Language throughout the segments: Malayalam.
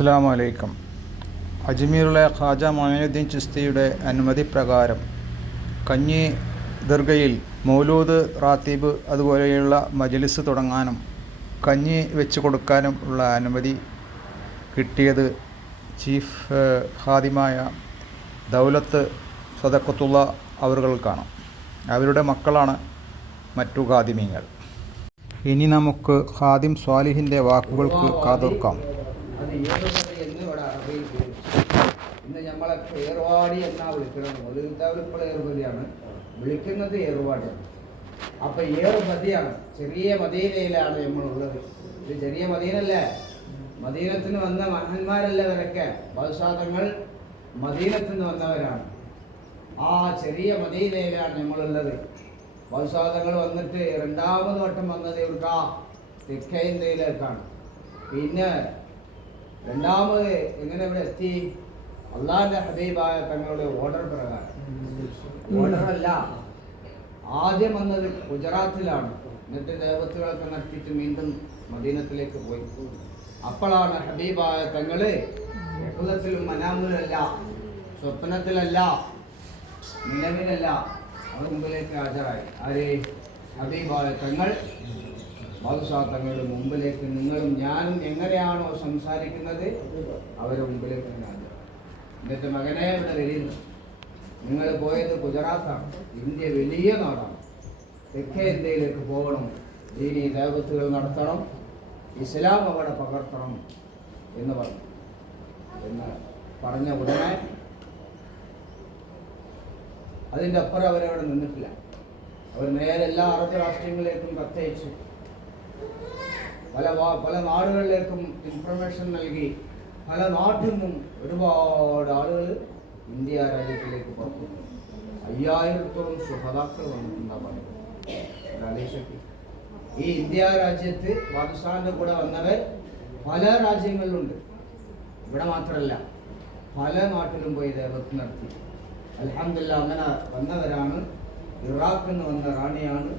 അസ്സലാമു അലൈക്കും. അജ്മീറിലെ ഖാജ മൊയ്നുദ്ദീൻ ചിസ്തിയുടെ അനുമതി പ്രകാരം കഞ്ഞി ദർഗയിൽ മൗലൂദ് റാത്തീബ് അതുപോലെയുള്ള മജ്ലിസ് തുടങ്ങാനും കഞ്ഞി വെച്ച് കൊടുക്കാനും ഉള്ള അനുമതി കിട്ടിയത് ചീഫ് ഖാദിമായ ദൗലത്ത് സദഖത്തുള്ള അവറുകൾക്കാണ്. അവരുടെ മക്കളാണ് മറ്റു ഖാദിമീങ്ങൾ. ഇനി നമുക്ക് ഖാദിം സ്വാലിഹിൻ്റെ വാക്കുകൾക്ക് കാതോർക്കാം. ഇന്ന് നമ്മളെ ഏർവാടി എന്നാ വിളിക്കുന്നത്. ഇപ്പോൾ ഏർവതിയാണ് വിളിക്കുന്നത്, ഏർവാടിയാണ്. അപ്പൊ ഏർവതിയാണ്. ചെറിയ മദീനയിലാണ് നമ്മളുള്ളത്. ഇത് ചെറിയ മദീനല്ലേ? മദീനത്തിന് വന്ന മഹാന്മാരല്ല ഇവരൊക്കെ. ബൗസാദങ്ങൾ മദീനത്തിന് വന്നവരാണ്. ആ ചെറിയ മദീനയിലാണ് നമ്മളുള്ളത്. ബൗസാദങ്ങൾ വന്നിട്ട് രണ്ടാമത് വട്ടം വന്നത് ഇവർക്കാ തെക്കേ ഇന്ത്യയിലേക്കാണ്. പിന്നെ രണ്ടാമത് എങ്ങനെ ഇവിടെ എത്തി? അള്ളാഹിന്റെ ഹബീബായ തങ്ങളുടെ ഓർഡർ പ്രകാരം. ഓർഡറല്ല, ആദ്യം വന്നത് ഗുജറാത്തിലാണ്. എന്നിട്ട് ദേവത്തുകളൊക്കെ നടത്തിയിട്ട് വീണ്ടും മദീനത്തിലേക്ക് പോയി. അപ്പോഴാണ് ഹബീബായ തങ്ങള് യഹൂദത്തിലും മനാമിലല്ല, സ്വപ്നത്തിലല്ല, നിലവിലല്ല, അവർ മുമ്പിലേക്ക് ഹാജരായി. ആര്? ഹബീബായ തങ്ങൾ ബാദുഷാ തങ്ങളുടെ മുമ്പിലേക്ക് നിങ്ങളും ഞാനും എങ്ങനെയാണോ സംസാരിക്കുന്നത് അവരുടെ മുമ്പിലേക്ക് ഹാജരായി. എന്നിട്ട് മകനെ ഇവിടെ വരുന്നു, നിങ്ങൾ പോയത് ഗുജറാത്താണ്. ഇന്ത്യ വലിയ നാടാണ്. തെക്കേ ഇന്ത്യയിലേക്ക് പോകണം, ദീനീ ദേവത്തുകൾ നടത്തണം, ഇസ്ലാം അവിടെ പകർത്തണം എന്ന് പറഞ്ഞ ഉടനെ അതിൻ്റെ അപ്പുറം അവരവിടെ നിന്നിട്ടില്ല. അവർ നേരെ എല്ലാ അറബ് രാഷ്ട്രങ്ങളിലേക്കും കത്തയച്ചു. പല നാടുകളിലേക്കും ഇൻഫർമേഷൻ നൽകി. പല നാട്ടിൽ നിന്നും ഒരുപാട് ആളുകൾ ഇന്ത്യ രാജ്യത്തിലേക്ക് പുറപ്പെട്ടു. 5000-ഓളം സുഹദാക്കൾ വന്നിട്ടുണ്ടാകും പറയുന്നത്. ഈ ഇന്ത്യ രാജ്യത്ത് പാകിസ്ഥാന്റെ കൂടെ വന്നവർ പല രാജ്യങ്ങളിലുണ്ട്. ഇവിടെ മാത്രമല്ല, പല നാട്ടിലും പോയി ദേവത്ത് നടത്തി. അൽഹംദുലില്ലാഹ് അങ്ങനെ വന്നവരാണ്. ഇറാഖിൽ നിന്ന് വന്ന റാണിയാണ്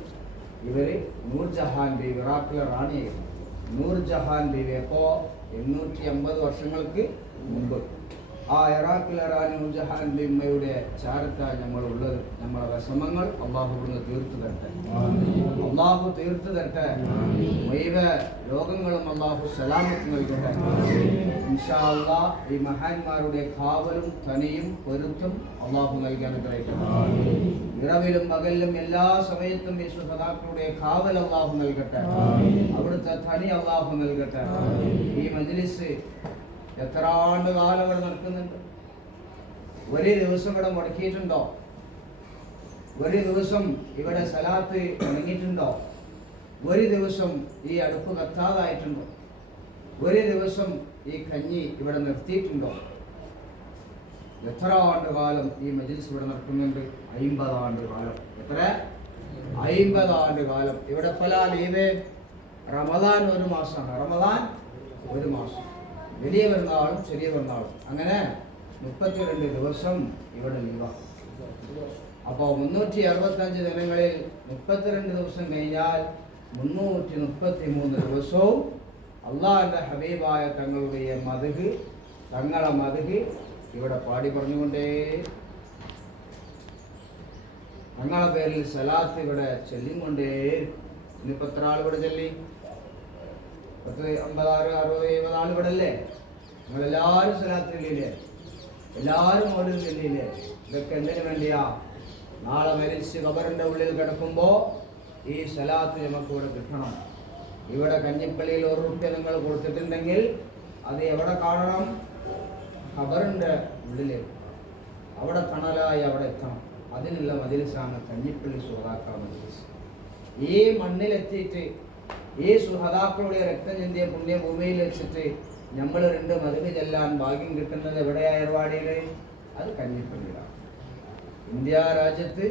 ഇവര്. നൂർജഹാൻ ബീവി ഇറാഖിലെ റാണിയായിരുന്നു. നൂർജഹാൻ ബീവി എപ്പോ 850 വർഷങ്ങൾക്ക് മുമ്പ്. ആ ഇറാഖിലെ റാണി നൂർജഹാൻ ബീവിയുടെ ചാരത്താണ് നമ്മളുള്ളത്. നമ്മളെ വിഷമങ്ങൾ അള്ളാഹു ഇവിടുന്ന് തീർത്തു തരട്ടെ. അള്ളാഹു തീർത്തു തരട്ടെ. മുഴുവൻ രോഗങ്ങളും അള്ളാഹു സലാമത്ത് നൽകട്ടെ. ഇൻഷാ അല്ലാഹ് ഈ മഹാന്മാരുടെ കാവലും തനിയും പൊരുത്തും അള്ളാഹു നൽകി അനുഗ്രഹിക്കട്ടെ. ഇറവിലും പകലിലും എല്ലാ സമയത്തും ഈ സുഹദാക്കളുടെ കാവൽ അള്ളാഹു നൽകട്ടെ. അവിടുത്തെ തനി അള്ളാഹു നൽകട്ടെ. ഈ മജ്ലിസ് എത്ര ആണ്ട് കാലം ഇവിടെ നടക്കുന്നുണ്ട്? ഒരു ദിവസം ഇവിടെ മുടക്കിയിട്ടുണ്ടോ? ഒരു ദിവസം ഇവിടെ സലാത്ത് മുടങ്ങിയിട്ടുണ്ടോ? ഒരു ദിവസം ഈ അടുപ്പ് കത്താതായിട്ടുണ്ടോ? ഒരു ദിവസം ഈ കഞ്ഞി ഇവിടെ നിർത്തിയിട്ടുണ്ടോ? എത്ര ആണ്ട് കാലം ഈ മജ്ലിസ് ഇവിടെ നടക്കുന്നുണ്ട്? 50 ആണ്ട് കാലം. എത്ര? 50 ആണ്ട് കാലം. ഇവിടെ പല ലീവ്. റമദാൻ 1 മാസമാണ്. റമദാൻ 1 മാസം. വലിയ പെരുന്നാളും ചെറിയ പെരുന്നാളും അങ്ങനെ 32 ദിവസം ഇവിടെ ലീവാണ്. അപ്പോൾ 365 ദിനങ്ങളിൽ 32 ദിവസം കഴിഞ്ഞാൽ 333 ദിവസവും അള്ളാഹിന്റെ ഹബീബായ തങ്ങളുടെ മദ്ഹ്, തങ്ങളെ മദ്ഹ് ഇവിടെ പാടി പറഞ്ഞുകൊണ്ടേ, തങ്ങളെ പേരിൽ സലാത്ത് ഇവിടെ ചൊല്ലിക്കൊണ്ടേ. ഇന്നിപ്പോൾ എത്ര ആൾ ഇവിടെ ചൊല്ലി? 50, 60, 70 ആൾ ഇവിടെ അല്ലേ? നിങ്ങളെല്ലാവരും സലാത്ത് ചൊല്ലിയില്ലേ? എല്ലാവരും ഓടി ചൊല്ലിയില്ലേ? ഇതൊക്കെ എന്തിനു വേണ്ടിയാ? നാളെ മരിച്ച് ഖബറിന്റെ ഉള്ളിൽ കിടക്കുമ്പോൾ ഈ സലാത്ത് നമുക്ക് ഇവിടെ കിട്ടണം. ഇവിടെ കഞ്ഞിപ്പള്ളിയിൽ 1 റുപ്യ നിങ്ങൾ കൊടുത്തിട്ടുണ്ടെങ്കിൽ അത് എവിടെ കാണണം? ഖബറിന്റെ ഉള്ളിലേക്ക്. അവിടെ തണലായി അവിടെ എത്തണം. അതിനുള്ള മജ്ലിസാണ് കഞ്ഞിപ്പള്ളി സുഹദാക്ക മജ്ലിസ്. ഈ മണ്ണിലെത്തിയിട്ട് ഈ സുഹദാക്കളുടെ രക്തം ചിന്തിയ പുണ്യഭൂമിയിൽ വെച്ചിട്ട് നമ്മൾ 2 മദ്ഹ് ചെല്ലാൻ ഭാഗ്യം കിട്ടുന്നത് എവിടെയാ? ഏർവാടിയിൽ. അത് കഞ്ഞിപ്പള്ളിയിലാണ്. ഇന്ത്യ രാജ്യത്ത്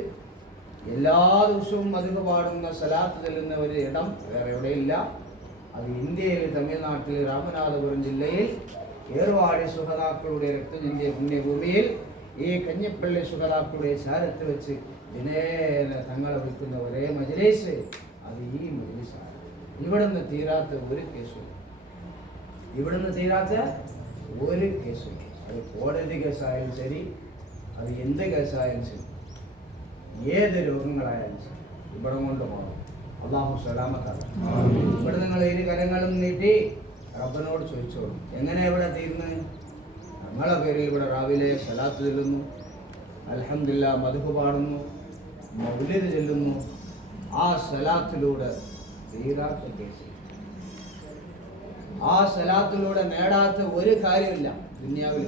എല്ലാ ദിവസവും മദ്ഹ് പാടുന്ന സലാത്ത് ചെല്ലുന്ന ഒരു ഇടം വേറെ എവിടെയില്ല. അത് ഇന്ത്യയിൽ തമിഴ്നാട്ടിൽ രാമനാഥപുരം ജില്ലയിൽ ഏർവാടി സുഹദാക്കളുടെ രക്തം ചിന്തിയ പുണ്യഭൂമിയിൽ ഈ കഞ്ഞിപ്പള്ളി സുഹദാക്കളുടെ ചാരത്ത് വെച്ച് ദിനേന തങ്ങളെ വിളിക്കുന്ന ഒരേ മജ്ലിസ് അത് ഈ മജ്ലിസാണ്. ഇവിടുന്ന് തീരാത്ത ഒരു കേസും, ഇവിടുന്ന് തീരാത്ത ഒരു കേസും, അത് കോടതി കേസായാലും ശരി, അത് എന്ത് കേസായാലും ശരി, ഏത് രോഗങ്ങളായാലും ശരി, ഇവിടെ കൊണ്ട് പോകണം. അള്ളാഹു സലാമത്താണ്. ഇവിടെ നിങ്ങൾ ഇരു കരങ്ങളും നീട്ടി റബ്ബിനോട് ചോദിച്ചോളൂ, എങ്ങനെ ഇവിടെ തീർന്ന്? ഞങ്ങളെ പേരിൽ ഇവിടെ രാവിലെ സലാത്ത് ചൊല്ലുന്നു, അൽഹംദുലില്ലാ മദ്ഹ് പാടുന്നു, മൗലിദ് ചൊല്ലുന്നു. ആ സലാത്തിലൂടെ തീരാത്ത കേസ്, ആ സലാത്തിലൂടെ നേടാത്ത ഒരു കാര്യമില്ല ദുനിയാവിൽ.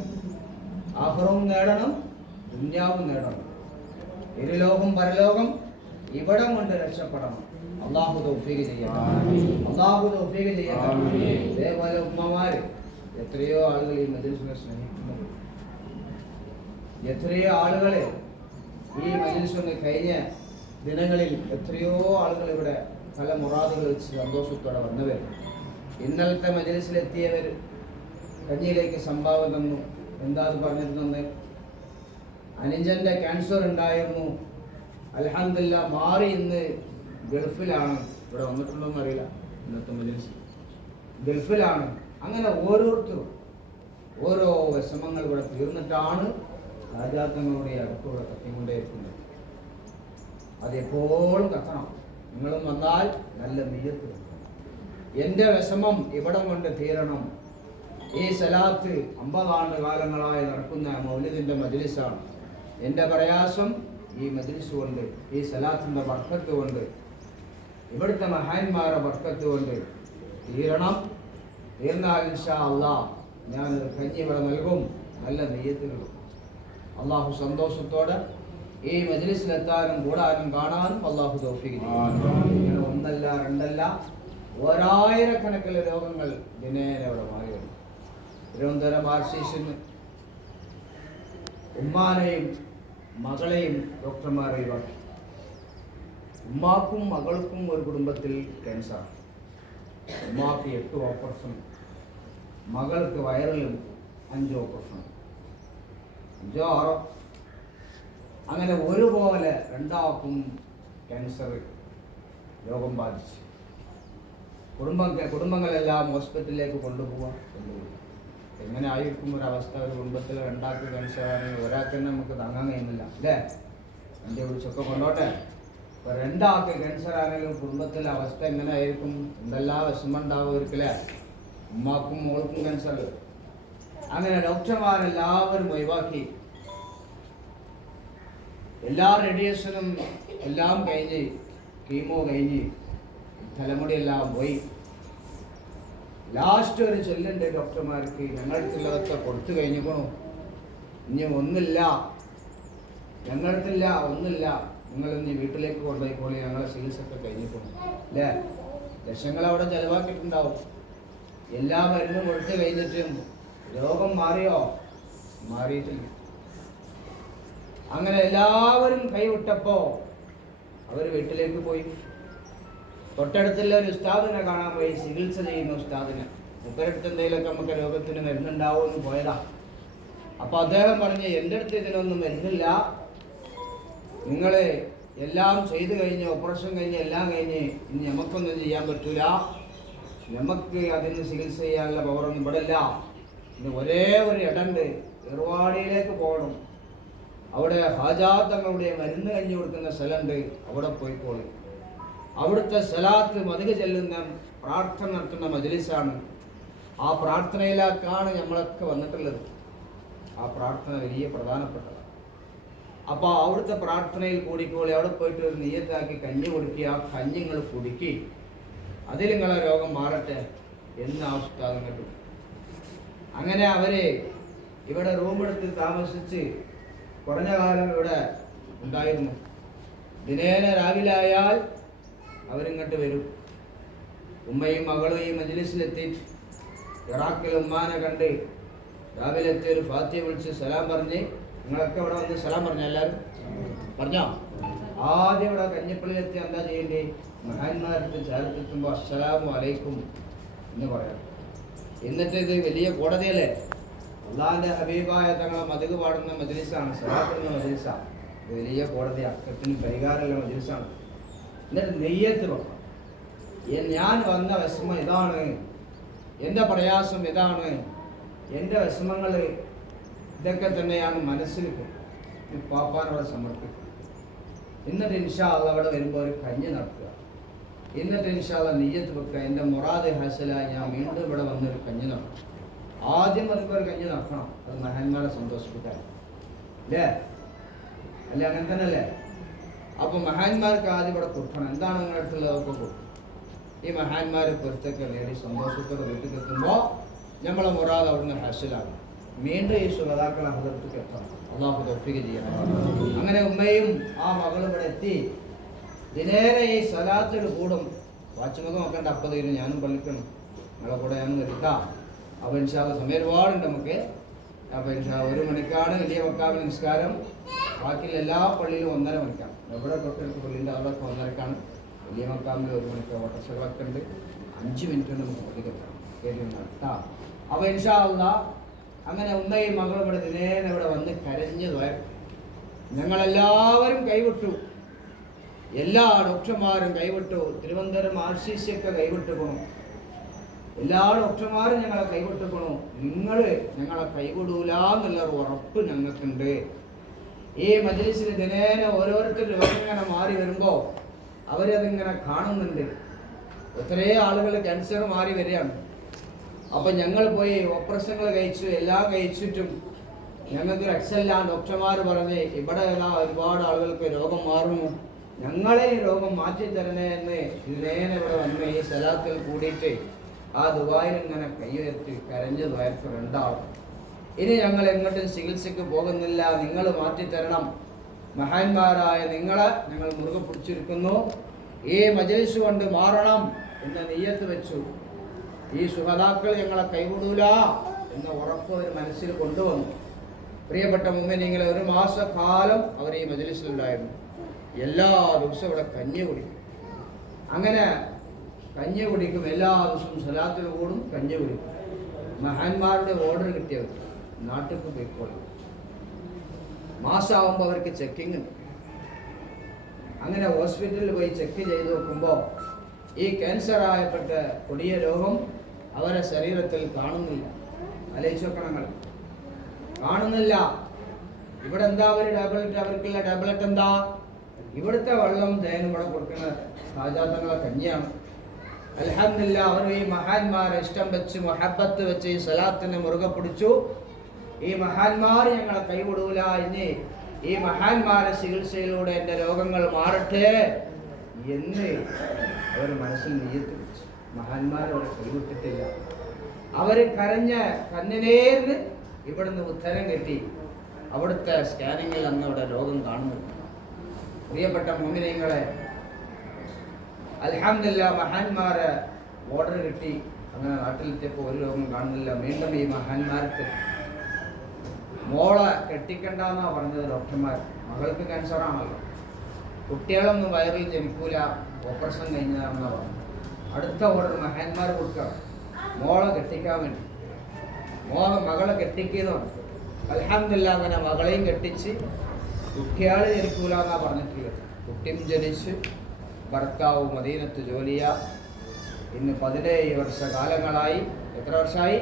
ആഖിറവും നേടണം, ദുനിയാവും നേടണം, ഇരുലോകം പരലോകം ഇവിടം കൊണ്ട് രക്ഷപ്പെടണം. അള്ളാഹു തൗഫീഖ് ചെയ്യണം, അള്ളാഹു തൗഫീഖ് ചെയ്യണം. ഇതേപോലെ ഉമ്മമാര് എത്രയോ ആളുകൾ ഈ മജ്‌ലിസിനെ സ്നേഹിക്കുന്നുണ്ട്, എത്രയോ ആളുകൾ ഈ മജ്‌ലിസിന് കഴിഞ്ഞ ദിനങ്ങളിൽ എത്രയോ ആളുകൾ ഇവിടെ പല മുറാദുകൾ വെച്ച് സന്തോഷത്തോടെ വന്നവർ, ഇന്നലത്തെ മജ്‌ലിസിലെത്തിയവർ കഞ്ഞിയിലേക്ക് സംഭാവന തന്നു. എന്താ അത് പറഞ്ഞിരുന്നത്? അനുജന്റെ ക്യാൻസർ ഉണ്ടായിരുന്നു, അൽഹംദുലില്ലാ മാറി, ഇന്ന് ഗൾഫിലാണ്. ഇവിടെ വന്നിട്ടുണ്ടോന്ന് അറിയില്ല, ഇന്നത്തെ മജ്‌ലിസ് ഗൾഫിലാണ്. അങ്ങനെ ഓരോരുത്തരും ഓരോ വിഷമങ്ങൾ ഇവിടെ തീർന്നിട്ടാണ് രാജാത്തങ്ങളുടെ അടുത്തൂടെ കത്തിക്കൊണ്ടേയിരിക്കുന്നത്. അതെപ്പോഴും കത്തണം. നിങ്ങളും വന്നാൽ നല്ല നിയ്യത്ത് വെക്കണം. എൻ്റെ വിഷമം ഇവിടം കൊണ്ട് തീരണം. ഈ സലാത്ത് 50 കാലങ്ങളായി നടക്കുന്ന മൗലിദിൻ്റെ മജ്‌ലിസാണ്. എൻ്റെ പ്രയാസം ഈ മജ്‌ലിസ് കൊണ്ട്, ഈ സലാത്തിൻ്റെ ബർക്കത്ത് കൊണ്ട്, ഇവിടുത്തെ മഹാന്മാരുടെ ബർക്കത്ത് കൊണ്ട് തീരണം. തീർന്നാൽ ഇൻഷാ അല്ലാഹ് ഞാൻ കഞ്ഞി ഇവിടെ നൽകും, നല്ല നെയ്യത്തിനും. അള്ളാഹു സന്തോഷത്തോടെ ഈ മജ്‌ലിസിലെത്താനും കൂടാനും കാണാനും അള്ളാഹു തൗഫീഖ് ചെയ്യും. ഇങ്ങനെ ഒന്നല്ല രണ്ടല്ല 1000കണക്കിന് രോഗങ്ങൾ ദിനേന ഇവിടെ മാറിയാണ്. തിരുവനന്തപുരം ആർസിസിന് ഉമ്മാനെയും മകളെയും ഡോക്ടർമാരെ ഒഴിവാക്കി. ഉമ്മാക്കും മകൾക്കും ഒരു കുടുംബത്തിൽ ക്യാൻസർ. ഉമ്മാക്ക് 8 ഓപ്പറേഷൻ, മകൾക്ക് വയറിലും 5 ഓപ്പറേഷൻ, 5 6. അങ്ങനെ ഒരുപോലെ രണ്ടാൾക്കും ക്യാൻസർ രോഗം ബാധിച്ചു. കുടുംബങ്ങളെല്ലാം ഹോസ്പിറ്റലിലേക്ക് കൊണ്ടുപോകാൻ. എങ്ങനെ ആയിരിക്കും ഒരവസ്ഥ? ഒരു കുടുംബത്തിൽ 2 ക്യാൻസർ ആണെങ്കിൽ ഒരാൾക്ക് തന്നെ നമുക്ക് താങ്ങാൻ കഴിയുന്നില്ല അല്ലേ? എൻ്റെ വിളിച്ചൊക്കെ കൊണ്ടോട്ടെ. ഇപ്പോൾ 2 ക്യാൻസർ ആണെങ്കിലും കുടുംബത്തിലെ അവസ്ഥ എങ്ങനെ ആയിരിക്കും? എന്തെല്ലാം വിഷമം ഉണ്ടാവുമായിരിക്കില്ലേ? ഉമ്മാക്കും മോൾക്കും ക്യാൻസർ. അങ്ങനെ ഡോക്ടർമാരെല്ലാവരും ഒഴിവാക്കി. എല്ലാ റേഡിയേഷനും എല്ലാം കഴിഞ്ഞ്, കീമോ കഴിഞ്ഞ്, തലമുടിയെല്ലാം പോയി. ലാസ്റ്റ് ഒരു ചൊല്ലുണ്ട് ഡോക്ടർമാർക്ക്, ഞങ്ങൾക്കുള്ളതൊക്കെ കൊടുത്തു കഴിഞ്ഞിക്കണു, ഇനി ഒന്നില്ല, ഞങ്ങൾക്കില്ല ഒന്നില്ല, നിങ്ങളിന്ന് വീട്ടിലേക്ക് കൊണ്ടുപോയിക്കോളി, ഞങ്ങളെ ചികിത്സയൊക്കെ കഴിഞ്ഞിക്കണു അല്ലേ? ലക്ഷങ്ങൾ അവിടെ ചെലവാക്കിയിട്ടുണ്ടാവും. എല്ലാ മരുന്നും കൊടുത്തു കഴിഞ്ഞിട്ടും രോഗം മാറിയോ? മാറിയിട്ടില്ല. അങ്ങനെ എല്ലാവരും കൈവിട്ടപ്പോൾ അവർ വീട്ടിലേക്ക് പോയി. തൊട്ടടുത്തുള്ള ഒരു ഉസ്താദിനെ കാണാൻ പോയി, ചികിത്സ ചെയ്യുന്ന ഉസ്താദിനെ. മുപ്പരടുത്ത് എന്തെങ്കിലുമൊക്കെ നമുക്ക് രോഗത്തിന് മരുന്നുണ്ടാവുമെന്ന് പോയതാ. അപ്പോൾ അദ്ദേഹം പറഞ്ഞ്, എൻ്റെ അടുത്ത് ഇതിനൊന്നും മരുന്നില്ല, നിങ്ങൾ എല്ലാം ചെയ്ത് കഴിഞ്ഞ്, ഓപ്പറേഷൻ കഴിഞ്ഞ് എല്ലാം കഴിഞ്ഞ്, ഇനി നമുക്കൊന്നും ചെയ്യാൻ പറ്റൂല, നമുക്ക് അതിന് ചികിത്സ ചെയ്യാനുള്ള പവറൊന്നും ഇവിടെ ഇല്ല. ഇനി ഒരേ ഒരു ഇടണ്ട്, ഏർവാടിയിലേക്ക് പോകണം, അവിടെ ഹാജാത്തങ്ങളുടെ മരുന്ന് കഞ്ഞി കൊടുക്കുന്ന സ്ഥലമുണ്ട്, അവിടെ പോയിക്കോളി. അവിടുത്തെ സലാത്ത് മദ്ഹ് ചെല്ലുന്ന പ്രാർത്ഥന നടത്തുന്ന മജ്‌ലിസാണ്. ആ പ്രാർത്ഥനയിലേക്കാണ് നമ്മളൊക്കെ വന്നിട്ടുള്ളത്. ആ പ്രാർത്ഥന വലിയ പ്രധാനപ്പെട്ടതാണ്. അപ്പോൾ അവിടുത്തെ പ്രാർത്ഥനയിൽ കൂടിക്കോളി, അവിടെ പോയിട്ട് ഒരു നിയ്യത്താക്കി കഞ്ഞി കൊടുക്കുക. ആ കഞ്ഞി നിങ്ങൾ കുടിക്കി, അതിൽ നിങ്ങളെ രോഗം മാറട്ടെ എന്ന് ആ ഉസ്താദ് കേട്ടു. അങ്ങനെ അവര് ഇവിടെ റൂമെടുത്ത് താമസിച്ച് കുറഞ്ഞ കാലം ഇവിടെ ഉണ്ടായിരുന്നു. ദിനേന രാവിലെ ആയാൽ അവരിങ്ങോട്ട് വരും. ഉമ്മയും മകളും ഈ മജ്‌ലിസിലെത്തി ഇറാഖിൽ ഉമ്മാനെ കണ്ട് രാവിലെ എത്തി ഒരു ഫാത്തിഹ വിളിച്ച് സലാം പറഞ്ഞ്, നിങ്ങളൊക്കെ ഇവിടെ വന്ന് സലാം പറഞ്ഞ എല്ലാവരും പറഞ്ഞോ? ആദ്യം ഇവിടെ കഞ്ഞിപ്പള്ളിയിലെത്തി എന്താ ചെയ്യേണ്ടേ? മഹാന്മാരുടെ ചേർത്തെത്തുമ്പോൾ അസ്സലാമു അലൈക്കും എന്ന് പറയാം. എന്നിട്ട് ഇത് വലിയ കോടതിയല്ലേ? അള്ളാഹിൻ്റെ ഹബീബായ തങ്ങളെ മദ്ഹ് പാടുന്ന മജ്‌ലിസാണ്, സലാത്തുന്ന മജ്‌ലിസാണ്. ഇത് വലിയ കോടതി, അക്കത്തിന് പരിഹാരമുള്ള മജ്‌ലിസാണ്. എന്നിട്ട് നെയ്യത്ത് വെക്കണം. ഞാൻ വന്ന വിഷമം ഇതാണ്, എൻ്റെ പ്രയാസം ഇതാണ്, എൻ്റെ വിഷമങ്ങൾ ഇതൊക്കെ തന്നെയാണ് മനസ്സിൽ പാപ്പാനോട് സമർപ്പിക്കുക. എന്നിട്ട് ഇൻഷാ അല്ലാഹ് അവിടെ വരുമ്പോൾ ഒരു കഞ്ഞി നടത്തുക. എന്നിട്ട് ഇൻഷാ അല്ലാഹ് നിയ്യത്ത് വെക്കുക, എൻ്റെ മുറാദ് ഹാസലായി ഞാൻ വീണ്ടും ഇവിടെ വന്നൊരു കഞ്ഞി നടത്തും. ആദ്യം വരുമ്പോൾ ഒരു കഞ്ഞി നടക്കണം, അത് മഹാന്മാരെ സന്തോഷിപ്പിക്കാൻ അല്ലേ? അല്ലേ? അങ്ങനെ തന്നെ അല്ലേ? അപ്പോൾ മഹാന്മാർക്ക് ആദ്യം ഇവിടെ കൊടുക്കണം. എന്താണ് നിങ്ങളുടെ അടുത്തുള്ളതൊക്കെ കൊടുക്കും. ഈ മഹാന്മാരെ പൊരുത്തൊക്കെ നേടി സന്തോഷത്തോടെ വീട്ടിൽ എത്തുമ്പോൾ നമ്മളെ മുറാദ് അവിടുന്ന് ഹാസലാകും. വീണ്ടും ഈ സുഹൃതാക്കളെ ഹദറത്തേക്ക് എത്തണം. അള്ളാഹു തൗഫീഖ് ചെയ്യണം. അങ്ങനെ ഉമ്മയും ആ മകളും ഇവിടെ എത്തി ദിനേരെ ഈ സ്വലാത്തിൽ കൂടും. വാച്ചുമുഖം നോക്കേണ്ട, അപ്പം തീരും ഞാനും പള്ളിക്കണം, നിങ്ങളെ കൂടെ ഞാനും എടുക്കാം. അപ്പോൾ ഇൻഷാ അല്ലാഹ് സമയം ഒരുപാടുണ്ട് നമുക്ക്. അപ്പോൾ ഇൻഷാ 1 മണിക്കാണ് വലിയ മക്കാമിൽ നിസ്കാരം. ബാക്കിയുള്ള എല്ലാ പള്ളിയിലും 1:30 മണിക്കാണ്. എവിടെ തൊട്ടടുത്ത് പള്ളിൻ്റെ അവിടെയൊക്കെ 1:30ക്കാണ്. വലിയ മക്കാമിൽ 1 മണിക്ക് ഓട്ടോറിക്ഷകളൊക്കെ ഉണ്ട്. 5 മിനിറ്റ് നമുക്ക് പള്ളിക്ക് എത്തണം, കയറി നടത്താം. അപ്പോൾ ഇൻഷാ അല്ലാഹ് അങ്ങനെ ഉമ്മയും മകളും ഇവിടെ ദിനേന ഇവിടെ വന്ന് കരഞ്ഞു വരും. ഞങ്ങളെല്ലാവരും കൈവിട്ടു, എല്ലാ ഡോക്ടർമാരും കൈവിട്ടു. തിരുവനന്തപുരം RCC ഒക്കെ കൈവിട്ടു പോകണം. എല്ലാ ഡോക്ടർമാരും ഞങ്ങളെ കൈവിട്ടു പോകണം. നിങ്ങൾ ഞങ്ങളെ കൈവിടൂല എന്നുള്ളൊരു ഉറപ്പ് ഞങ്ങൾക്കുണ്ട്. ഈ മജ്‌ലിസിൽ ദിനേന ഓരോരുത്തർ രോഗം ഇങ്ങനെ മാറി വരുമ്പോൾ അവരതിങ്ങനെ കാണുന്നുണ്ട്. എത്രയോ ആളുകൾ ക്യാൻസർ മാറി വരികയാണ്. അപ്പം ഞങ്ങൾ പോയി ഓപ്പറേഷനുകൾ കഴിച്ചു, എല്ലാം കഴിച്ചിട്ടും ഞങ്ങൾക്ക് രക്ഷയില്ല. ഡോക്ടർമാർ പറഞ്ഞ് ഇവിടെ ഒരുപാട് ആളുകൾക്ക് രോഗം മാറുന്നു, ഞങ്ങളെ രോഗം മാറ്റി തരണേ എന്ന് ഇതിനേനെ ഇവിടെ വന്ന് ഈ സ്ഥലത്തിൽ കൂടിയിട്ട് ആ ദുബായിൽ ഇങ്ങനെ കൈയുയർത്തി കരഞ്ഞു വയർക്ക് 2 ആൾ. ഇനി ഞങ്ങൾ എങ്ങോട്ടും ചികിത്സയ്ക്ക് പോകുന്നില്ല, നിങ്ങൾ മാറ്റിത്തരണം. മഹാന്മാരായ നിങ്ങളെ ഞങ്ങൾ മുറുകെ പിടിച്ചിരിക്കുന്നു. ഈ മജ്‌ലിസ് കൊണ്ട് മാറണം എന്ന നിയ്യത്ത് വെച്ചു. ഈ ശുഹദാക്കൾ ഞങ്ങളെ കൈവിടൂല എന്ന ഉറപ്പ് അവർ മനസ്സിൽ കൊണ്ടുവന്നു. പ്രിയപ്പെട്ട മുഅ്മിനീങ്ങളെ, 1 മാസക്കാലം അവർ ഈ മജ്‌ലിസിലുണ്ടായിരുന്നു. എല്ലാ ദിവസവും ഇവിടെ കഞ്ഞി കുടിക്കും. അങ്ങനെ കഞ്ഞി കുടിക്കും, എല്ലാ ദിവസവും സ്വലാത്തിൽ കൂടും, കഞ്ഞി കുടിക്കും. മഹാന്മാരുടെ ഓർഡർ കിട്ടിയവർ നാട്ടിൽ പോയിക്കോളും. മാസമാകുമ്പോൾ അവർക്ക് ചെക്കിങ് ഉണ്ട്. അങ്ങനെ ഹോസ്പിറ്റലിൽ പോയി ചെക്ക് ചെയ്ത് നോക്കുമ്പോൾ ഈ ക്യാൻസറായപ്പെട്ട കൊടിയ രോഗം അവരെ ശരീരത്തിൽ കാണുന്നില്ല. ആലോചിച്ച് നോക്കണം, കാണുന്നില്ല. ഇവിടെ എന്താ ഒരു ടാബ്ലറ്റ്, അവർക്കുള്ള ടാബ്ലറ്റ് എന്താ? ഇവിടുത്തെ വെള്ളം തേനും ഇവിടെ കൊടുക്കുന്ന സാജാതങ്ങളെ കഞ്ഞിയാണ്. അൽഹംദുലില്ലാ, അവർ ഈ മഹാന്മാരെ ഇഷ്ടം വെച്ച് മുഹബ്ബത്ത് വെച്ച് ഈ സലാത്തിനെ മുറുകെ പിടിച്ചു. ഈ മഹാന്മാർ ഞങ്ങളെ കൈവിടൂല. ഇനി ഈ മഹാന്മാരെ ചികിത്സയിലൂടെ എൻ്റെ രോഗങ്ങൾ മാറട്ടെ എന്ന് അവർ മനസ്സിൽ നിയ്യത്ത് വെച്ചു. മഹാന്മാർ അവരെ കൈവിട്ടിട്ടില്ല. അവർ കരഞ്ഞ കണ്ണിനേർന്ന് ഇവിടുന്ന് ഉത്തരം കിട്ടി. അവിടുത്തെ സ്കാനിങ്ങിൽ അന്ന് അവിടെ രോഗം കാണുന്നു. പ്രിയപ്പെട്ട മുഅ്മിനീങ്ങളെ, അൽഹംദുലില്ലാ മഹാന്മാരെ ഓർഡർ കിട്ടി. അങ്ങനെ നാട്ടിലെത്തിയപ്പോൾ ഒരു രോഗം കാണുന്നില്ല. വീണ്ടും ഈ മഹാന്മാർക്ക് മോളെ കെട്ടിക്കണ്ടെന്നാ പറഞ്ഞത് ഡോക്ടർമാർ. മകൾക്ക് ക്യാൻസറാണല്ലോ, കുട്ടികളൊന്നും വയറിൽ ജനിക്കൂല, ഓപ്പറേഷൻ കഴിഞ്ഞതാണെന്നാ പറഞ്ഞു. അടുത്ത ഓർഡർ മഹാന്മാർ കൊടുക്കണം, മോളെ കെട്ടിക്കാൻ വേണ്ടി. മകളെ കെട്ടിക്കുന്നു. അൽഹംദുലില്ലാ അങ്ങനെ മകളെയും കെട്ടിച്ച് കുട്ടിയാൾ ജനിക്കൂല എന്നാ പറഞ്ഞിട്ടുള്ളത്. കുട്ടിയും ജനിച്ച് ഭർത്താവ് മദീനത്ത് ജോലിയാ. ഇന്ന് 17 വർഷകാലങ്ങളായി. എത്ര വർഷമായി?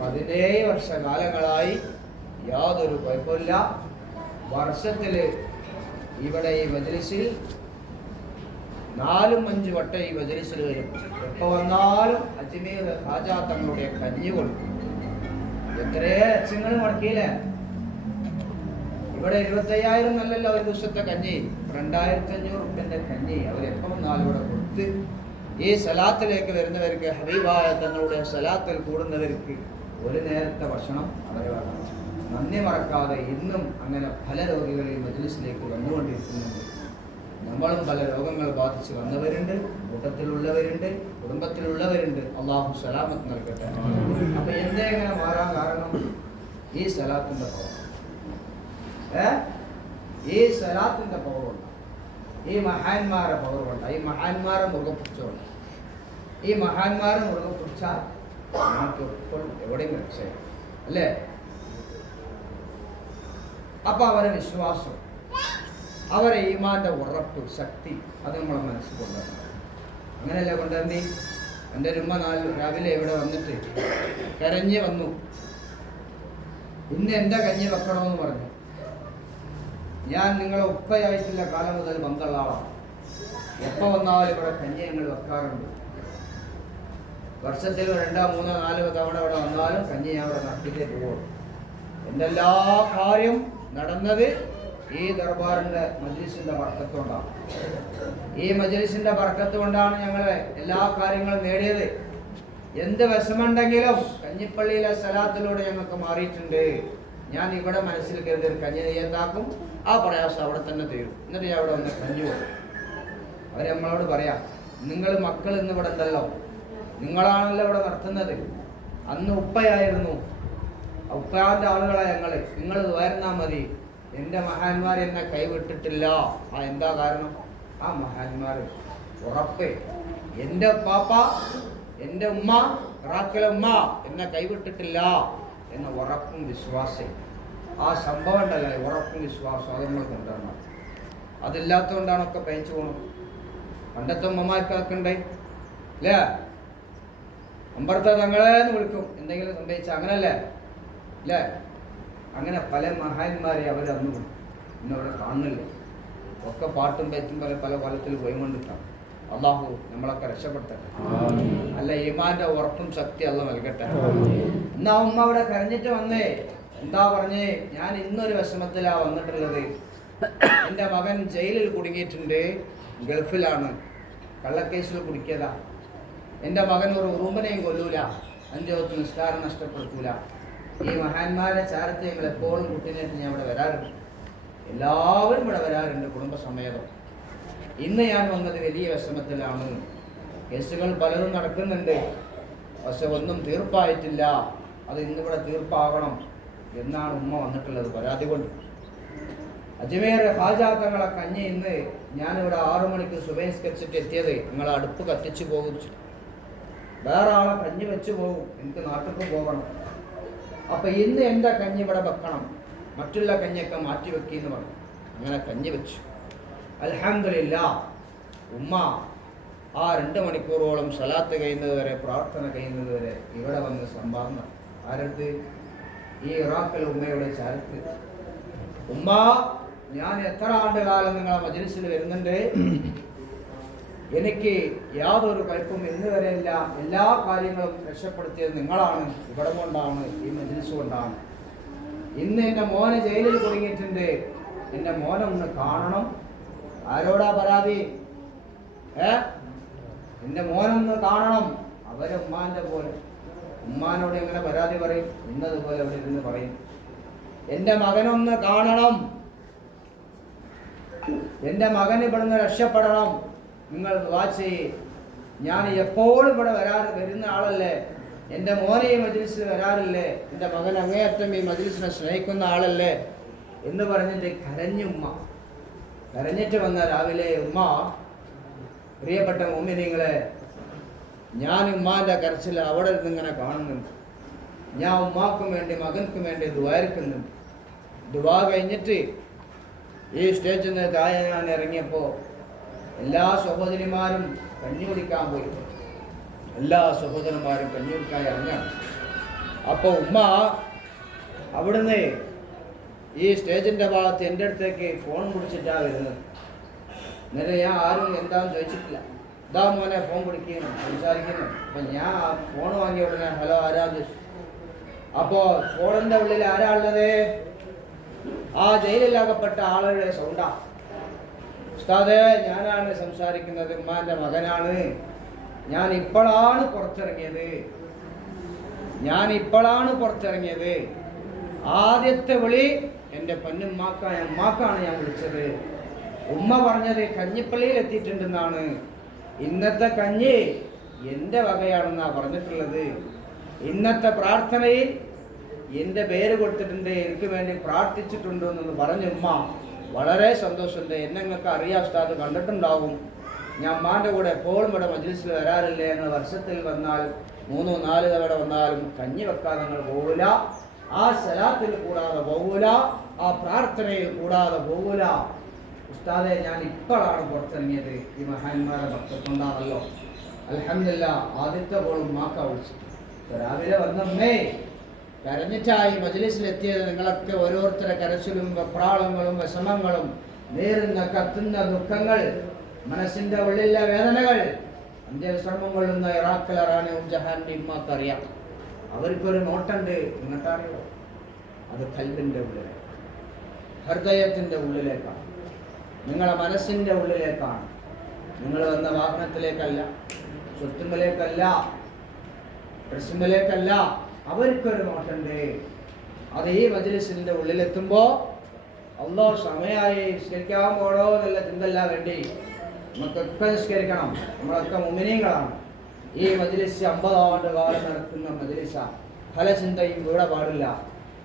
17 വർഷകാലങ്ങളായി. യാതൊരു കുഴപ്പമില്ല. വർഷത്തിൽ ഇവിടെ ഈ മജ്‌ലിസിൽ 4-5 വട്ടം ഈ മജ്‌ലിസിൽ വരും. എപ്പോൾ വന്നാലും അജ്മീർ ഖാജാ തങ്ങളുടെ കഞ്ഞി കൊടുക്കും. എത്രയോ ലക്ഷങ്ങൾ മുടക്കിയില്ലേ? ഇവിടെ 25,000 എന്നല്ലല്ലോ ഒരു ദിവസത്തെ കഞ്ഞി, 2,500 റുപ്യൻ്റെ കഞ്ഞി അവരെപ്പോൾ വന്നാലും ഇവിടെ കൊടുത്ത് ഈ സലാത്തിലേക്ക് വരുന്നവർക്ക്, ഹബീബായ തങ്ങളുടെ സലാത്തിൽ കൂടുന്നവർക്ക് ഒരു നേരത്തെ ഭക്ഷണം അവരെ വേണം. നന്ദി മറക്കാതെ ഇന്നും അങ്ങനെ പല രോഗികൾ ഈ മജ്‌ലിസിലേക്ക് വന്നുകൊണ്ടിരിക്കുന്നുണ്ട്. നമ്മളും പല രോഗങ്ങൾ ബാധിച്ച് വന്നവരുണ്ട്, കൂട്ടത്തിലുള്ളവരുണ്ട്, കുടുംബത്തിലുള്ളവരുണ്ട്. അള്ളാഹു സലാമത്ത് നൽകട്ടെ. അപ്പൊ എന്തെങ്ങനെ മാറാൻ കാരണം? ഈ സലാത്തിന്റെ പവർ, ഈ സലാത്തിന്റെ പവറുണ്ട്, ഈ മഹാന്മാരെ പവറുണ്ട്. ഈ മഹാന്മാരെ മുറുകെ പിടിച്ചോണ്ട്, ഈ മഹാന്മാരെ മുറുകെ പിടിച്ചാൽ നമുക്ക് എപ്പോഴും എവിടെയും രക്ഷയാണ് അല്ലേ? അപ്പൊ അവരെ വിശ്വാസം, അവരെ ഈമാന്റെ ഉറപ്പ്, ശക്തി, അത് നമ്മളെ മനസ്സിൽ കൊണ്ടുവരണം. അങ്ങനെയല്ലേ കൊണ്ടുവരണ്ടി? എൻ്റെ ഒരു ഉമ്മ രാവിലെ ഇവിടെ വന്നിട്ട് കരഞ്ഞ് വന്നു. ഇന്ന് എൻ്റെ കഞ്ഞി വെക്കണമെന്ന് പറഞ്ഞു. ഞാൻ നിങ്ങളെ ഉപ്പയായിട്ടുള്ള കാലം മുതൽ ബന്ധമുള്ള ആളാണ്. എപ്പോൾ വന്നാലും ഇവിടെ കഞ്ഞി ഞങ്ങൾ വെക്കാറുണ്ട്. വർഷത്തിൽ 2, 3, 4 തവണ ഇവിടെ വന്നാലും കഞ്ഞി ഞാൻ ഇവിടെ നടത്തിയിട്ടേ പോകും. എൻ്റെ എല്ലാ കാര്യം നടന്നത് ഈ ദർബാറിൻ്റെ മജ്ലിസിൻ്റെ ബർക്കത്ത് കൊണ്ടാണ്. ഈ മജ്ലിസിൻ്റെ ബർക്കത്ത് കൊണ്ടാണ് ഞങ്ങൾ എല്ലാ കാര്യങ്ങളും നേടിയത്. എന്ത് വിഷമുണ്ടെങ്കിലും കഞ്ഞിപ്പള്ളിയിലെ സ്ഥലത്തിലൂടെ ഞങ്ങൾക്ക് മാറിയിട്ടുണ്ട്. ഞാൻ ഇവിടെ മനസ്സിൽ കരുതി കഞ്ഞി നെയ്യണ്ടാക്കും, ആ പ്രയാസം അവിടെ തന്നെ തീരും. എന്നിട്ട് ഞാൻ അവിടെ വന്ന് കഞ്ഞി കൊടുക്കും. അവർ നമ്മളോട് പറയാം, നിങ്ങൾ മക്കൾ ഇന്ന് ഇവിടെ ഉണ്ടല്ലോ, നിങ്ങളാണല്ലോ ഇവിടെ നടത്തുന്നത്. അന്ന് ഉപ്പയായിരുന്നു, ഉപ്പാൻ്റെ ആളുകളാണ് നിങ്ങൾ വരുന്നാൽ മതി. എൻ്റെ മഹാന്മാർ എന്നെ കൈവിട്ടിട്ടില്ല. എന്താ കാരണം? ആ മഹാന്മാർ ഉറപ്പ്. എൻ്റെ പാപ്പ, എൻ്റെ ഉമ്മ, റാക്കിലെ ഉമ്മ എന്നെ കൈവിട്ടിട്ടില്ല എന്ന ഉറപ്പും വിശ്വാസം. ആ സംഭവം ഉണ്ടല്ലോ, ഉറപ്പും വിശ്വാസം, അത് നമ്മൾ കൊണ്ടുവരണം. അതില്ലാത്തതുകൊണ്ടാണ് ഒക്കെ പയച്ചു പോകണം. പണ്ടത്തെ ഉമ്മമാർക്കൊക്കെ ഉണ്ടായി അല്ലേ, അമ്പർത്ത തങ്ങളെന്ന് വിളിക്കും എന്തെങ്കിലും സംഭവിച്ച, അങ്ങനല്ലേ അല്ലേ? അങ്ങനെ പല മഹാന്മാരെ അവരന്ന് വിളിക്കും. ഇന്നവിടെ കാണുന്നില്ല. ഒക്കെ പാട്ടും പറ്റും പല പല കൊലത്തിൽ പോയിക്കൊണ്ടിരിക്കാം. അള്ളാഹു നമ്മളൊക്കെ രക്ഷപ്പെടുത്തട്ടെ. അല്ല, ഈമാന്റെ ഉറപ്പും ശക്തി അല്ല നൽകട്ടെ. എന്നാ ഉമ്മ അവിടെ കരഞ്ഞിട്ട് വന്നേ. എന്താ പറഞ്ഞേ? ഞാൻ ഇന്നൊരു വിഷമത്തിലാ വന്നിട്ടുള്ളത്. എൻ്റെ മകൻ ജയിലിൽ കുടുങ്ങിയിട്ടുണ്ട്, ഗൾഫിലാണ്, കള്ളക്കേസിൽ കുടുക്കിയതാ. എൻ്റെ മകൻ ഒരു ഉറുമ്പനെയും കൊല്ലൂല, 5 വക്ത് നിസ്കാരം നഷ്ടപ്പെടുത്തൂല. ഈ മഹാന്മാരെ ചാരത്തെ ഞങ്ങൾ എപ്പോഴും കുട്ടീനായിട്ട് ഞാൻ ഇവിടെ വരാറുണ്ട്. എല്ലാവരും ഇവിടെ വരാറുണ്ട് കുടുംബസമേതം. ഇന്ന് ഞാൻ വന്നത് വലിയ വിഷമത്തിലാണ്. കേസുകൾ പലതും നടക്കുന്നുണ്ട്, പക്ഷെ ഒന്നും തീർപ്പായിട്ടില്ല. അത് ഇന്നിവിടെ തീർപ്പാകണം എന്നാണ് ഉമ്മ വന്നിട്ടുള്ളത് പരാതി കൊണ്ട്. അജ്മീർ ഹാജാ തങ്ങളെ കഞ്ഞി ഇന്ന് ഞാനിവിടെ 6 മണിക്ക് സുബഹിസ്കരിച്ചിട്ട് എത്തിയത്. നിങ്ങൾ അടുപ്പ് കത്തിച്ചു പോകും, വേറെ ആളെ കഞ്ഞി വെച്ച് പോകും, എനിക്ക് നാട്ടിൽ പോകണം. അപ്പം ഇന്ന് എൻ്റെ കഞ്ഞി ഇവിടെ വെക്കണം, മറ്റുള്ള കഞ്ഞിയൊക്കെ മാറ്റി വെക്കിയെന്ന് പറഞ്ഞു. അങ്ങനെ കഞ്ഞി വെച്ചു. അൽഹംദുലില്ലാ, ഉമ്മ ആ 2 മണിക്കൂറോളം സലാത്ത് കഴിയുന്നത് വരെ, പ്രാർത്ഥന കഴിയുന്നത് വരെ ഇവിടെ വന്ന് സംഭാവന. ആരടുത്ത്? ഈ ഇറാഖിലെ ഉമ്മയുടെ ചാരത്ത്. ഉമ്മ, ഞാൻ എത്ര ആണ്ടുകാലം നിങ്ങളെ മജ്ലിസിൽ വരുന്നുണ്ട്, എനിക്ക് യാതൊരു കുഴപ്പവും ഇന്ന് വരെയില്ല. എല്ലാ കാര്യങ്ങളും രക്ഷപ്പെടുത്തിയത് നിങ്ങളാണ്, ഇവിടെ കൊണ്ടാണ്, ഈ മജ്ലിസ് കൊണ്ടാണ്. ഇന്ന് എൻ്റെ മോനെ ജയിലിൽ കുടുങ്ങിയിട്ടുണ്ട്, എൻ്റെ മോനെ ഒന്ന് കാണണം. ആരോടാ പരാതി? എൻ്റെ മോനൊന്ന് കാണണം. അവരെ ഉമ്മാൻ്റെ പോലെ, ഉമ്മാനോട് എങ്ങനെ പരാതി പറയും? ഇന്നതുപോലെ അവിടെ ഇരുന്ന് പറയും, എൻ്റെ മകനൊന്ന് കാണണം, എൻ്റെ മകൻ ഇവിടുന്ന് രക്ഷപ്പെടണം, നിങ്ങൾ ദുആ ചെയ്യ്. ഞാൻ എപ്പോഴും ഇവിടെ വരുന്ന ആളല്ലേ, എൻ്റെ മോനെ ഈ മജ്ലിസിൽ വരാറില്ലേ, എൻ്റെ മകൻ അങ്ങേയറ്റം ഈ മജ്ലിസിനെ സ്നേഹിക്കുന്ന ആളല്ലേ എന്ന് പറഞ്ഞിട്ട് കരഞ്ഞുമ്മ. കരഞ്ഞിട്ട് വന്ന രാവിലെ ഉമ്മ, പ്രിയപ്പെട്ട മുഅ്മിനീങ്ങളെ, ഞാൻ ഉമ്മാൻ്റെ കരച്ചിൽ അവിടെ നിന്ന് ഇങ്ങനെ കാണുന്നുണ്ട്. ഞാൻ ഉമ്മാക്കും വേണ്ടി മകൻക്കും വേണ്ടി ദുആയിക്കുന്നുണ്ട്. ദുആ കഴിഞ്ഞിട്ട് ഈ സ്റ്റേജിൽ നിന്ന് താഴെ ഞാൻ ഇറങ്ങിയപ്പോൾ എല്ലാ സഹോദരിമാരും കഞ്ഞി കുടിക്കാൻ പോയി. എല്ലാ സഹോദരന്മാരും കഞ്ഞി കുടിക്കാൻ ഇറങ്ങാണ്. അപ്പോൾ ഉമ്മ അവിടുന്ന് ഈ സ്റ്റേജിൻ്റെ ഭാഗത്ത് എൻ്റെ അടുത്തേക്ക് ഫോൺ പിടിച്ചിട്ടാണ് വരുന്നത്. എന്നിട്ട് ഞാൻ ആരും എന്താണെന്ന് ചോദിച്ചിട്ടില്ല. ഇതാ മോനെ ഫോൺ പിടിക്കുന്നു, സംസാരിക്കുന്നു. അപ്പം ഞാൻ ഫോൺ വാങ്ങിയ ഉടനെ ഹലോ ആരാന്ന് ചോദിച്ചു. അപ്പോൾ ഫോണിൻ്റെ ഉള്ളിൽ ആരാ ഉള്ളത്? ആ ജയിലിലാകപ്പെട്ട ആളുടെ സൗണ്ടാ. ഉസ്താദേ, ഞാനാണ് സംസാരിക്കുന്നത്, ഉമ്മാൻ്റെ മകനാണ്. ഞാൻ ഇപ്പോഴാണ് പുറത്തിറങ്ങിയത്. ആദ്യത്തെ വിളി എൻ്റെ ഉമ്മാക്കാണ് ഞാൻ വിളിച്ചത്. ഉമ്മ പറഞ്ഞത് കഞ്ഞിപ്പള്ളിയിൽ എത്തിയിട്ടുണ്ടെന്നാണ്. ഇന്നത്തെ കഞ്ഞി എൻ്റെ വകയാണെന്നാണ് പറഞ്ഞിട്ടുള്ളത്. ഇന്നത്തെ പ്രാർത്ഥനയിൽ എൻ്റെ പേര് കൊടുത്തിട്ടുണ്ട്, എനിക്ക് വേണ്ടി പ്രാർത്ഥിച്ചിട്ടുണ്ടോ എന്ന് പറഞ്ഞു. ഉമ്മ വളരെ സന്തോഷമുണ്ട്. എന്നെ നിങ്ങൾക്ക് അറിയാം ഉസ്താദ്, കണ്ടിട്ടുണ്ടാവും. ഞാൻ ഉമ്മാൻ്റെ കൂടെ എപ്പോഴും ഇവിടെ മജ്ലിസിൽ വരാറില്ലേ എന്ന്. വർഷത്തിൽ വന്നാൽ 3-4 തവണ വന്നാലും കഞ്ഞി വെക്കാൻ നിങ്ങൾ പോകില്ല, ആ സലാത്തിൽ കൂടാതെ പോകില്ല, ആ പ്രാർത്ഥനയിൽ കൂടാതെ പോകില്ല. ഉസ്താദെ, ഞാൻ ഇപ്പോഴാണ് പുറത്തിറങ്ങിയത്, ഈ മഹാന്മാരുടെ ഭക്തക്കൊണ്ടാണല്ലോ. അൽഹംദുലില്ലാ, ആദ്യത്തെ പോലും ഉമ്മാക്ക വിളിച്ചു. രാവിലെ വന്നമ്മേ കരഞ്ഞിട്ടായി മജ്‌ലിസിലെത്തിയത് നിങ്ങളൊക്കെ ഓരോരുത്തരുടെ കരച്ചിലും വെപ്രാളങ്ങളും വിഷമങ്ങളും നേരുന്ന കത്തുന്ന ദുഃഖങ്ങൾ മനസ്സിന്റെ ഉള്ളിലെ വേദനകൾ അന്ത്യവിശ്രമം കൊള്ളുന്ന ഇറാഖിലെ റാണിയും ജഹാന്റെ ഇമ്മക്ക് അറിയാം. അവർക്കൊരു നോട്ടുണ്ട്, നിങ്ങൾക്കറിയോ? അത് കൽബിന്റെ ഉള്ളിലേക്ക്, ഹൃദയത്തിന്റെ ഉള്ളിലേക്കാണ്, നിങ്ങളെ മനസ്സിന്റെ ഉള്ളിലേക്കാണ്. നിങ്ങൾ വന്ന വാഹനത്തിലേക്കല്ല, സ്വത്തുമ്പിലേക്കല്ല, ഡ്രസ്സുമ്പിലേക്കല്ല. അവർക്കൊരു നോട്ടുണ്ട്. അത് ഈ മജ്‌ലിസിന്റെ ഉള്ളിലെത്തുമ്പോൾ അല്ലാഹ് സമയമായി നിസ്കരിക്കാൻ പോണോ എന്നുള്ള ചിന്തല്ല വേണ്ടി നമുക്കൊക്കെ നിസ്കരിക്കണം. നമ്മളൊക്കെ മുഅ്മിനീങ്ങളാണ്. ഈ മജ്‌ലിസ് 50 ആണ്ട് കാലം നടക്കുന്ന മജ്‌ലിസാണ്. പല ചിന്തയും ഇവിടെ പാടില്ല.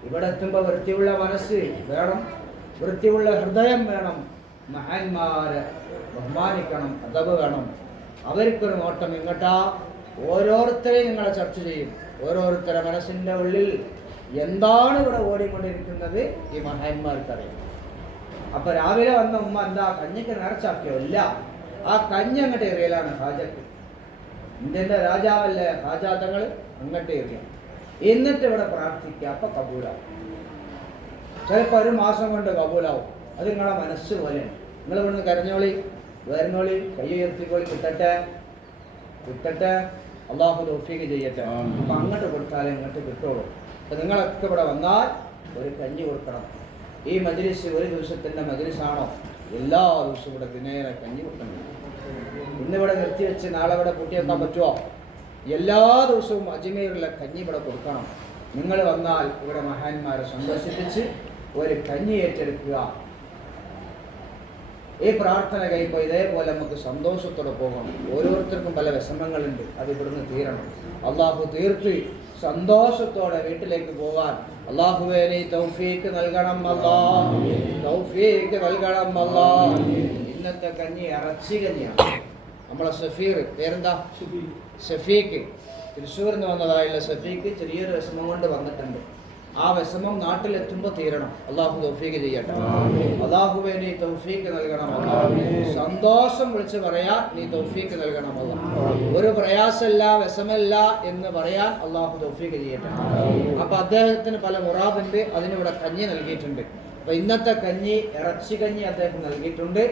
ഇവിടെ എത്തുമ്പോൾ വൃത്തിയുള്ള മനസ്സ് വേണം, വൃത്തിയുള്ള ഹൃദയം വേണം, മഹാന്മാരെ ബഹുമാനിക്കണം, അദബ് വേണം. അവർക്കൊരു നോട്ടം ഇങ്ങോട്ടാ. ഓരോരുത്തരെയും നിങ്ങളെ ചർച്ച ചെയ്യും. ഓരോരുത്തരുടെ മനസ്സിൻ്റെ ഉള്ളിൽ എന്താണ് ഇവിടെ ഓടിക്കൊണ്ടിരിക്കുന്നത് ഈ മഹാന്മാർക്കറിയാം. അപ്പൊ രാവിലെ വന്ന ഉമ്മ എന്താ കഞ്ഞിക്ക് നേർച്ചാക്കിയോ? ഇല്ല, ആ കഞ്ഞി അങ്ങോട്ട് എറിയലാണ് ഹാജക്ക്. ഇന്ത്യൻ്റെ രാജാവല്ലേ ഹാജാ തങ്ങൾ, അങ്ങോട്ട് എറിയ. എന്നിട്ട് ഇവിടെ പ്രാർത്ഥിക്കുക. അപ്പൊ കബൂലാവും. ചിലപ്പോൾ 1 മാസം കൊണ്ട് കബൂലാവും. അത് നിങ്ങളെ മനസ്സ് പോലെയാണ്. നിങ്ങൾ ഇവിടുന്ന് കരഞ്ഞോളി, വരുന്നോളി, കൈ ഉയർത്തിക്കോളി, കിട്ടട്ടെ കിട്ടട്ടെ, അള്ളാഹു തൗഫീഖ് ചെയ്യട്ടെ. അപ്പൊ അങ്ങോട്ട് കൊടുത്താലേ ഇങ്ങോട്ട് കിട്ടുള്ളൂ. അപ്പൊ നിങ്ങളൊക്കെ ഇവിടെ വന്നാൽ ഒരു കഞ്ഞി കൊടുക്കണം. ഈ മജ്‌ലിസ് ഒരു ദിവസത്തിന്റെ മജ്‌ലിസാണോ? എല്ലാ ദിവസവും ഇവിടെ ദിനേന കഞ്ഞി കൊടുക്കണം. ഇന്നിവിടെ നിർത്തിവെച്ച് നാളെ ഇവിടെ കൂട്ടിയെത്താൻ പറ്റുമോ? എല്ലാ ദിവസവും അജ്മീറിലെ കഞ്ഞി ഇവിടെ കൊടുക്കണം. നിങ്ങൾ വന്നാൽ ഇവിടെ മഹാന്മാരെ സന്ദർശിപ്പിച്ച് ഒരു കഞ്ഞി ഏറ്റെടുക്കുക. ഈ പ്രാർത്ഥന കഴിയുമ്പോൾ ഇതേപോലെ നമുക്ക് സന്തോഷത്തോടെ പോകണം. ഓരോരുത്തർക്കും പല വിഷമങ്ങളുണ്ട്, അത് ഇവിടുന്ന് തീരണം. അള്ളാഹു തീർത്ത് സന്തോഷത്തോടെ വീട്ടിലേക്ക് പോകാൻ അള്ളാഹുവേ നീ തൗഫീഖ് നൽകണം അല്ലാഹ്, തൗഫീഖ് നൽകണം അല്ലാഹ്. ഇന്നത്തെ കഞ്ഞി ഇറച്ചി കഞ്ഞിയാണ്. നമ്മളെ സഫീർ പേരെന്താ? ഷഫീഖ്. തൃശ്ശൂരിൽ നിന്ന് വന്നതായുള്ള ഷഫീഖ് ചെറിയൊരു വിഷമം കൊണ്ട് വന്നിട്ടുണ്ട്. ആ വിഷമം നാട്ടിലെത്തുമ്പോൾ തീരണം. അള്ളാഹു തൗഫീഖ് ചെയ്യട്ടെ. അള്ളാഹുവേ നീ തൗഫീഖ് നൽകണം അല്ലാഹ്. സന്തോഷം വിളിച്ച് പറയാൻ നീ തൗഫീഖ് നൽകണം അല്ലാഹ്. ഒരു പ്രയാസമില്ല, വിഷമമില്ല എന്ന് പറയാൻ അള്ളാഹു തൗഫീഖ് ചെയ്യട്ടെ. അപ്പൊ അദ്ദേഹത്തിന് പല മുറാദുണ്ട്, അതിനിവിടെ കഞ്ഞി നൽകിയിട്ടുണ്ട്. അപ്പൊ ഇന്നത്തെ കഞ്ഞി ഇറച്ചി കഞ്ഞി അദ്ദേഹം നൽകിയിട്ടുണ്ട്.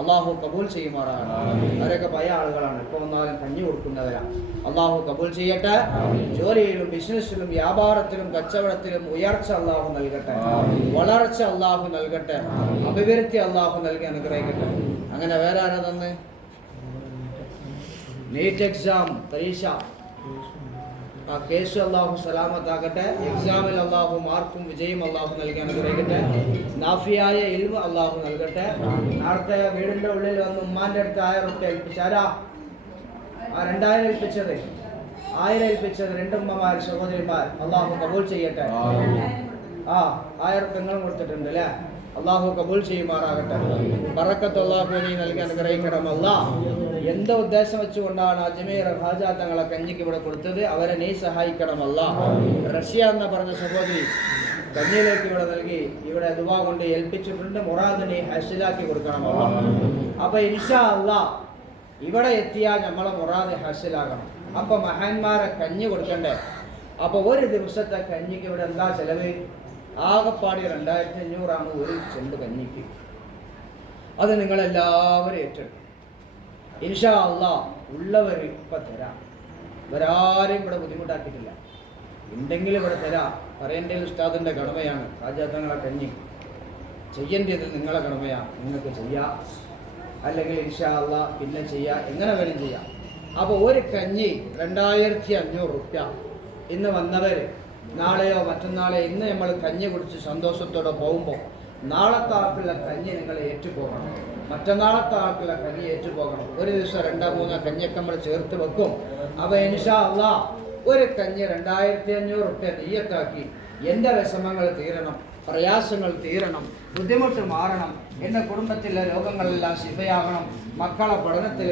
അള്ളാഹു കബൂൽ ചെയ്യുമാറാണ്. അവരൊക്കെ പല ആളുകളാണ്, ഇപ്പോൾ വന്നാലും കഞ്ഞി കൊടുക്കുന്നവരാണ്. അള്ളാഹു കബൂൽ ചെയ്യട്ടെ. ജോലിയിലും ബിസിനസ്സിലും വ്യാപാരത്തിലും കച്ചവടത്തിലും ഉയർച്ച അള്ളാഹു നൽകട്ടെ, വളർച്ച അള്ളാഹു നൽകട്ടെ, അഭിവൃദ്ധി അള്ളാഹു നൽകി അനുഗ്രഹിക്കട്ടെ. അങ്ങനെ വേറെ ആരാ തന്നെ? നീറ്റ് എക്സാം പരീക്ഷ, ആ കേസ് അള്ളാഹു സലാമത്താകട്ടെ. എക്സാമിൽ അള്ളാഹു മാർക്കും വിജയം അള്ളാഹു നൽകി അനുഗ്രഹിക്കട്ടെ. നാഫിയായ ഇൽമ അള്ളാഹു നൽകട്ടെ. നേരത്തെ വീടിന്റെ ഉള്ളിൽ വന്ന് ഉമ്മാന്റെ അടുത്ത് 1000 റുപ്യ ഏൽപ്പിച്ചാരാ? ആ 2000 ഏൽപ്പിച്ചത്, 1000 ഏൽപ്പിച്ചത് 2 ഉമ്മമാർ സഹോദരിമാർ. അള്ളാഹു കബൂൽ ചെയ്യട്ടെ. ആ 1000 റുപ്യ നിങ്ങളും കൊടുത്തിട്ടുണ്ട് അല്ലേ? അള്ളാഹു കബൂൽ ചെയ്യുമാറാകട്ടെ. ബറക്കത്ത് അള്ളാഹു നീ നൽകി അനുഗ്രഹിക്കണം അല്ലാഹ്. എന്ത് ഉദ്ദേശം വെച്ചുകൊണ്ടാണ് അജ്മീർ ഹാജാ തങ്ങളെ കഞ്ഞിക്ക് ഇവിടെ കൊടുത്തത്? അവരെ നീ സഹായിക്കണം അല്ലാഹ്. റഷ്യ എന്ന് പറഞ്ഞ സഹോദരി കഞ്ഞിയിലേക്ക് ഇവിടെ നൽകി, ഇവിടെ ദുആ കൊണ്ട് ഏൽപ്പിച്ചിട്ടുണ്ട്. മുറാദിനെ ഹസിലാക്കി കൊടുക്കണം അല്ലാഹ്. അപ്പൊ ഇൻഷാ അല്ലാഹ് ഇവിടെ എത്തിയാൽ നമ്മളെ മുറാദ് ഹസിലാകണം. അപ്പൊ മഹാന്മാരെ കഞ്ഞി കൊടുക്കണ്ടേ? അപ്പൊ ഒരു ദിവസത്തെ കഞ്ഞിക്ക് ഇവിടെ എന്താ ചെലവ്? ആകെപ്പാടി 2500 ഒരു ചെണ്ട് കഞ്ഞിക്ക്. അത് നിങ്ങളെല്ലാവരും ഏറ്റെടുക്കും ഇൻഷാ അല്ലാഹ്. ഉള്ളവർ ഇപ്പം തരാം, ഇവരാരും ഇവിടെ ബുദ്ധിമുട്ടാക്കിയിട്ടില്ല. ഉണ്ടെങ്കിൽ ഇവിടെ തരാം. പറയേണ്ടത് ഉസ്താദിൻ്റെ കടമയാണ്. ഹാജാത്തങ്ങളെ കഞ്ഞി ചെയ്യേണ്ടത് നിങ്ങളെ കടമയാണ്. നിങ്ങൾക്ക് ചെയ്യാം, അല്ലെങ്കിൽ ഇൻഷാ അല്ലാഹ് പിന്നെ ചെയ്യാം, എങ്ങനെ വേണം ചെയ്യാം. അപ്പോൾ ഒരു കഞ്ഞി 2500 റുപ്യ. ഇന്ന് വന്നവർ നാളെയോ മറ്റന്നാളെയോ ഇന്ന് നമ്മൾ കഞ്ഞി കുടിച്ച് സന്തോഷത്തോടെ പോകുമ്പോൾ നാളത്തെ ആൾക്കുള്ള കഞ്ഞി നിങ്ങൾ ഏറ്റുപോകണം, മറ്റന്നാളത്തെ ആൾക്കുള്ള കഞ്ഞി ഏറ്റുപോകണം. ഒരു ദിവസം 2-3 കഞ്ഞിയൊക്കെ നമ്മൾ ചേർത്ത് വെക്കും. അപ്പോൾ ഇൻഷാ അല്ലാഹ് ഒരു കഞ്ഞി 2500 റുപ്യ നീയത്താക്കി എൻ്റെ വിഷമങ്ങൾ തീരണം, പ്രയാസങ്ങൾ തീരണം, ബുദ്ധിമുട്ട് മാറണം, എൻ്റെ കുടുംബത്തിലെ രോഗങ്ങളെല്ലാം ശിഫയാകണം, മക്കളെ പഠനത്തിൽ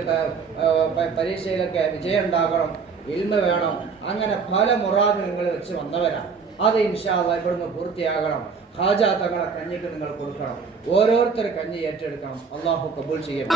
പരീക്ഷയിലൊക്കെ വിജയം ഉണ്ടാകണം, ഇൽമ വേണം, അങ്ങനെ പല മുറാദ് നിങ്ങൾ വെച്ച് വന്നവരാണ്. അത് ഇൻഷാ അല്ലാഹ് ഇവിടുന്ന് പൂർത്തിയാകണം. ഹാജാ തങ്ങളെ കഞ്ഞിക്ക് നിങ്ങൾ കൊടുക്കണം. ഓരോരുത്തർ കഞ്ഞി ഏറ്റെടുക്കണം. അള്ളാഹു കബൂൽ ചെയ്യട്ടെ.